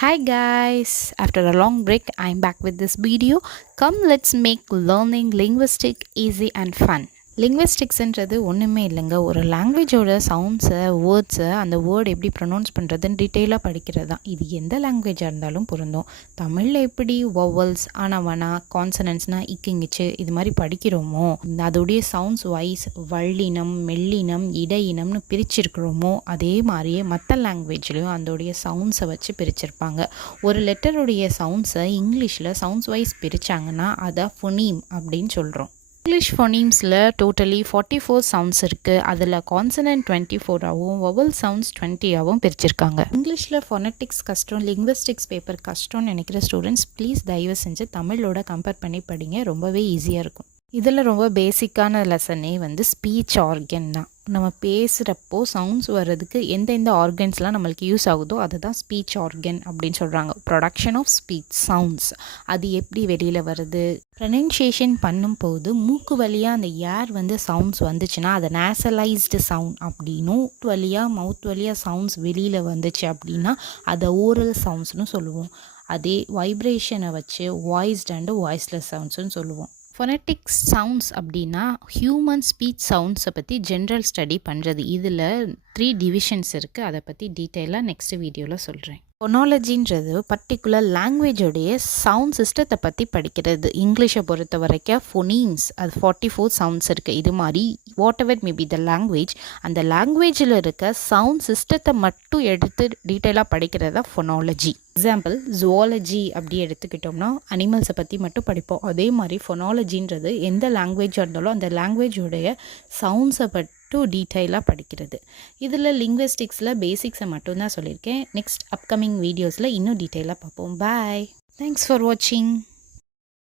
Hi guys, after a long break, I'm back with this video. Come, let's make learning linguistic easy and fun. லிங்குவிஸ்டிக்ஸ்ன்றது ஒன்றுமே இல்லைங்க. ஒரு லாங்குவேஜோட சவுண்ட்ஸை வேர்ட்ஸை அந்த word எப்படி pronounce பண்ணுறதுன்னு டீட்டெயிலாக படிக்கிறது தான். இது எந்த லாங்குவேஜாக இருந்தாலும் பொருந்தும். தமிழில் எப்படி வவல்ஸ் ஆனவனா கான்சனன்ட்ஸ்னால் இக்கிங்கிச்சு இது மாதிரி படிக்கிறோமோ, அதோடைய சவுண்ட்ஸ் வைஸ் வள்ளினம் மெல்லினம் இடையினம்னு பிரிச்சிருக்கிறோமோ, அதே மாதிரியே மற்ற லாங்குவேஜ்லேயும் அதோடைய சவுண்ட்ஸை வச்சு பிரிச்சிருப்பாங்க. ஒரு லெட்டருடைய சவுண்ட்ஸை இங்கிலீஷில் சவுண்ட்ஸ் வைஸ் பிரித்தாங்கன்னா அதை ஃபொனீம் அப்படின்னு சொல்கிறோம். இங்கிலீஷ் ஃபொனீம்ஸில் டோட்டலி 44 சவுண்ட்ஸ் இருக்குது. அதில் கான்சனன்ட் 24ஆகவும் வவல் சவுண்ட்ஸ் 20ஆகவும் பிரிச்சிருக்காங்க. இங்கிலீஷில் ஃபொனட்டிக்ஸ் கஷ்டம், லிங்குவிஸ்டிக்ஸ் பேப்பர் கஷ்டம்னு நினைக்கிற ஸ்டூடெண்ட்ஸ் ப்ளீஸ் தயவு செஞ்சு தமிழோட கம்பேர் பண்ணி படிங்க. ரொம்பவே ஈஸியாக இருக்கும். இதில் ரொம்ப பேசிக்கான லெசனே ஸ்பீச் ஆர்கன் தான். நம்ம பேசுகிறப்போ சவுண்ட்ஸ் வர்றதுக்கு எந்தெந்த ஆர்கன்ஸ்லாம் நம்மளுக்கு யூஸ் ஆகுதோ அதுதான் ஸ்பீச் ஆர்கன் அப்படின்னு சொல்கிறாங்க. ப்ரொடக்ஷன் ஆஃப் ஸ்பீச் சவுண்ட்ஸ், அது எப்படி வெளியில் வருது, ப்ரொனன்சியேஷன் பண்ணும்போது மூக்கு வழியாக அந்த ஏர் சவுண்ட்ஸ் வந்துச்சுன்னா அதை நேசலைஸ்டு சவுண்ட் அப்படின்னும், மவுத் வழியாக சவுண்ட்ஸ் வெளியில் வந்துச்சு அப்படின்னா அதை ஓரல் சவுண்ட்ஸ்னு சொல்லுவோம். அதே வைப்ரேஷனை வச்சு வாய்ஸ்ட் அண்டு வாய்ஸ்லெஸ் சவுண்ட்ஸ்னு சொல்லுவோம். ஃபொனட்டிக்ஸ் சவுண்ட்ஸ் அப்படின்னா ஹியூமன் ஸ்பீச் சவுண்ட்ஸை பற்றி ஜென்ரல் ஸ்டடி பண்ணுறது. இதில் 3 டிவிஷன்ஸ் இருக்குது. அதை பற்றி டீட்டெயிலாக நெக்ஸ்ட் வீடியோவில் சொல்கிறேன். ஃபொனாலஜின்றது பர்டிகுலர் லாங்குவேஜோடைய சவுண்ட் சிஸ்டத்தை பற்றி படிக்கிறது. இங்கிலீஷை பொறுத்த வரைக்கும் ஃபொனீம்ஸ் அது 44 சவுண்ட்ஸ் இருக்குது. இது மாதிரி what ever maybe the language, அந்த லாங்குவேஜில் இருக்க சவுண்ட் சிஸ்டத்தை மட்டும் எடுத்து டீட்டெயிலாக படிக்கிறது தான் ஃபொனாலஜி. எக்ஸாம்பிள் ஜுவாலஜி அப்படி எடுத்துக்கிட்டோம்னா அனிமல்ஸை பற்றி மட்டும் படிப்போம். அதே மாதிரி ஃபொனாலஜின்றது எந்த லாங்குவேஜாக இருந்தாலும் அந்த லாங்குவேஜோடைய சவுண்ட்ஸை பற்றி டீட்டெயிலாக படிக்கிறது. இதில் லிங்குவிஸ்டிக்ஸில் பேசிக்ஸை மட்டும்தான் சொல்லியிருக்கேன். நெக்ஸ்ட் அப்கமிங் வீடியோஸில் இன்னும் டீட்டெயிலாக பார்ப்போம். பாய், தேங்க்ஸ் ஃபார் வாட்சிங்.